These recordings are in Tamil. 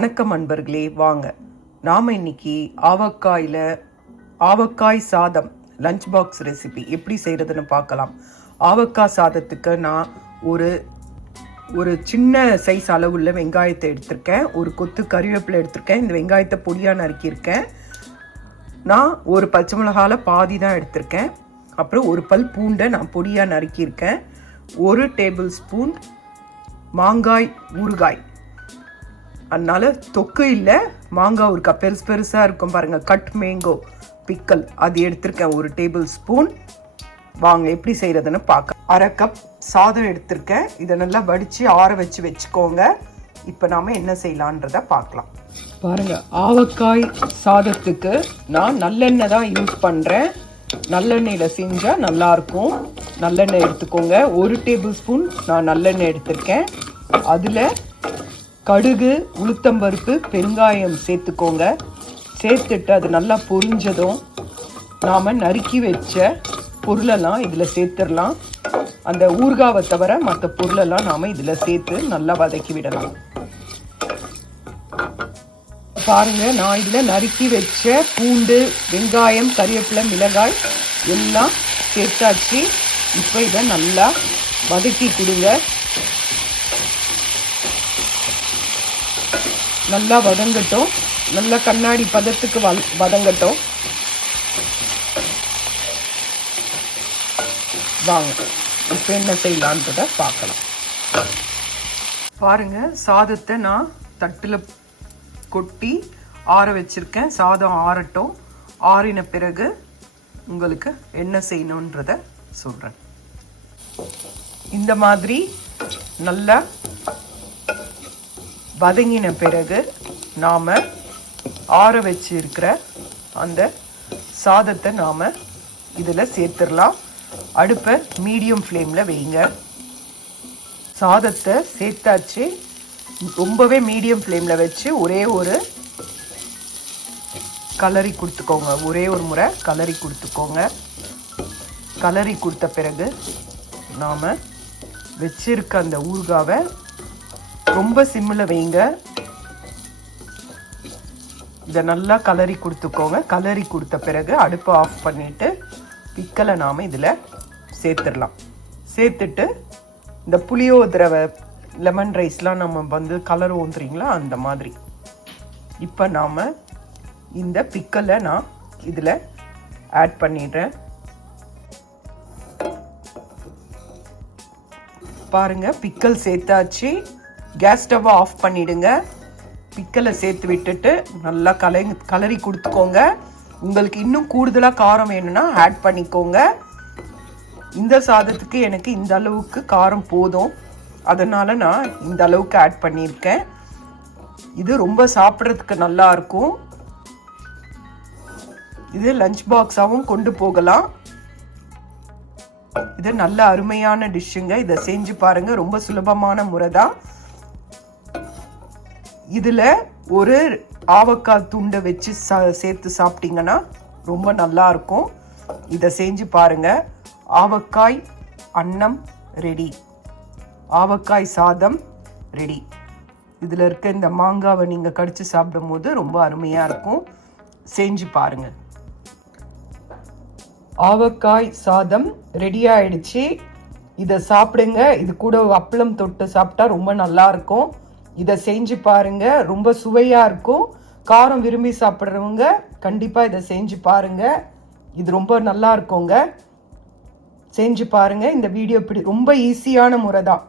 வணக்கம் அன்பர்களே வாங்க. நாம் இன்னைக்கு ஆவக்காயில் ஆவக்காய் சாதம் லஞ்ச் பாக்ஸ் ரெசிபி எப்படி செய்கிறதுன்னு பார்க்கலாம். ஆவக்காய் சாதத்துக்கு நான் ஒரு ஒரு சின்ன சைஸ் அளவுள்ள வெங்காயத்தை எடுத்திருக்கேன். ஒரு கொத்து கறிவேப்பிலை எடுத்திருக்கேன். இந்த வெங்காயத்தை பொடியாக நறுக்கியிருக்கேன். நான் ஒரு பச்சை மிளகால பாதி தான் எடுத்திருக்கேன். அப்புறம் ஒரு பல் பூண்டை நான் பொடியாக நறுக்கியிருக்கேன். ஒரு டேபிள் ஸ்பூன் மாங்காய் ஊறுகாய். அதனால தொக்கு இல்லை மாங்காய் ஊறுகாய் பெருசு பெருசாக இருக்கும் பாருங்கள் கட் மேங்கோ பிக்கல் அது எடுத்திருக்கேன். ஒரு டேபிள் ஸ்பூன் வாங்க எப்படி செய்கிறதுன்னு பார்க்க அரை கப் சாதம் எடுத்திருக்கேன். இதை நல்லா வடித்து ஆற வச்சு வச்சுக்கோங்க. இப்போ நாம் என்ன செய்யலான்றத பார்க்கலாம் பாருங்கள் ஆவக்காய் சாதத்துக்கு நான் நல்லெண்ணெய் தான் யூஸ் பண்ணுறேன் நல்லெண்ணெயில் செஞ்சால் நல்லாயிருக்கும் நல்லெண்ணெய் எடுத்துக்கோங்க. ஒரு டேபிள் ஸ்பூன் நான் நல்லெண்ணெய் எடுத்திருக்கேன். அதில் கடுகு உளுத்தம்பருப்பு பெருங்காயம் சேர்த்துக்கோங்க. சேர்த்துட்டு அது நல்லா பொரிஞ்சதும் நாம் நறுக்கி வச்ச பொருளெல்லாம் இதில் சேர்த்துடலாம். அந்த ஊறுகாவை தவிர மற்ற பொருளெல்லாம் நாம் இதில் சேர்த்து நல்லா வதக்கி விடலாம். பாருங்க நான் இதில் நறுக்கி வச்ச பூண்டு வெங்காயம் கறிவேப்பிலை மிளகாய் எல்லாம் சேர்த்தாச்சு. இப்போ இதை நல்லா வதக்கி கொடுங்க. நல்லா வதங்கட்டும். நல்லா கண்ணாடி பதத்துக்கு வதங்கட்டும். வாங்க. இப்போ என்ன செய்யலான்றத பார்க்கலாம் பாருங்க சாதத்தை நான் தட்டில் கொட்டி ஆற வச்சிருக்கேன். சாதம் ஆறட்டும். ஆறின பிறகு உங்களுக்கு என்ன செய்யணுன்றத சொல்கிறேன் இந்த மாதிரி நல்லா வதங்கின பிறகு நாம் ஆற வச்சிருக்கிற அந்த சாதத்தை நாம் இதில் சேர்த்துடலாம். அடுப்பை மீடியம் ஃப்ளேமில் வைங்க. சாதத்தை சேர்த்தாச்சு. ரொம்பவே மீடியம் ஃப்ளேமில் வச்சு ஒரே ஒரு கலரி கொடுத்துக்கோங்க. ஒரே ஒரு முறை கலரி கொடுத்துக்கோங்க. கலரி கொடுத்த பிறகு நாம் வச்சிருக்க அந்த ஊறுகாவை ரொம்ப சிம்மில் வைங்க. இதை நல்லா கலரி கொடுத்துக்கோங்க. கலரி கொடுத்த பிறகு அடுப்பை ஆஃப் பண்ணிவிட்டு பிக்கலை நாம் இதில் சேர்த்துடலாம். சேர்த்துட்டு இந்த புளியோதரவை லெமன் ரைஸ்லாம் நம்ம வந்து கலர் ஊந்துறீங்களா? அந்த மாதிரி. இப்போ நாம் இந்த பிக்கலை நான் இதில் ஆட் பண்ணிடுறேன். பாருங்க பிக்கல் சேர்த்தாச்சு. கேஸ் ஸ்டவ்வை ஆஃப் பண்ணிடுங்க. பிக்கலை சேர்த்து விட்டுட்டு நல்லா கலை கலரி கொடுத்துக்கோங்க. உங்களுக்கு இன்னும் கூடுதலாக காரம் வேணும்னா ஆட் பண்ணிக்கோங்க. இந்த சாதத்துக்கு எனக்கு இந்த அளவுக்கு காரம் போதும். அதனால் நான் இந்த அளவுக்கு ஆட் பண்ணியிருக்கேன். இது ரொம்ப சாப்பிட்றதுக்கு நல்லா இருக்கும். இது லஞ்ச் பாக்ஸாகவும் கொண்டு போகலாம். இது நல்ல அருமையான டிஷ்ஷுங்க இதை செஞ்சு பாருங்கள் ரொம்ப சுலபமான முறை தான். இதில் ஒரு ஆவக்காய் துண்டை வச்சு சா சேர்த்து சாப்பிட்டீங்கன்னா ரொம்ப நல்லா இருக்கும். இதை செஞ்சு பாருங்க. ஆவக்காய் அன்னம் ரெடி ஆவக்காய் சாதம் ரெடி இதில் இருக்க இந்த மாங்காவை நீங்கள் கடிச்சு சாப்பிடும்போது ரொம்ப அருமையாக இருக்கும். செஞ்சு பாருங்கள் ஆவக்காய் சாதம் ரெடி ஆயிடுச்சு. இதை சாப்பிடுங்க. இது கூட அப்பளம் தொட்டு சாப்பிட்டா ரொம்ப நல்லாயிருக்கும் இதை செஞ்சு பாருங்க. ரொம்ப சுவையாக இருக்கும். காரம் விரும்பி சாப்பிட்றவங்க கண்டிப்பாக இதை செஞ்சு பாருங்க. இது ரொம்ப நல்லா இருக்குங்க. செஞ்சு பாருங்க. இந்த வீடியோ பிடி ரொம்ப ஈஸியான முறை தான்.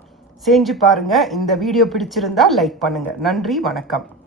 செஞ்சு பாருங்க. இந்த வீடியோ பிடிச்சிருந்தா லைக் பண்ணுங்க. நன்றி. வணக்கம்.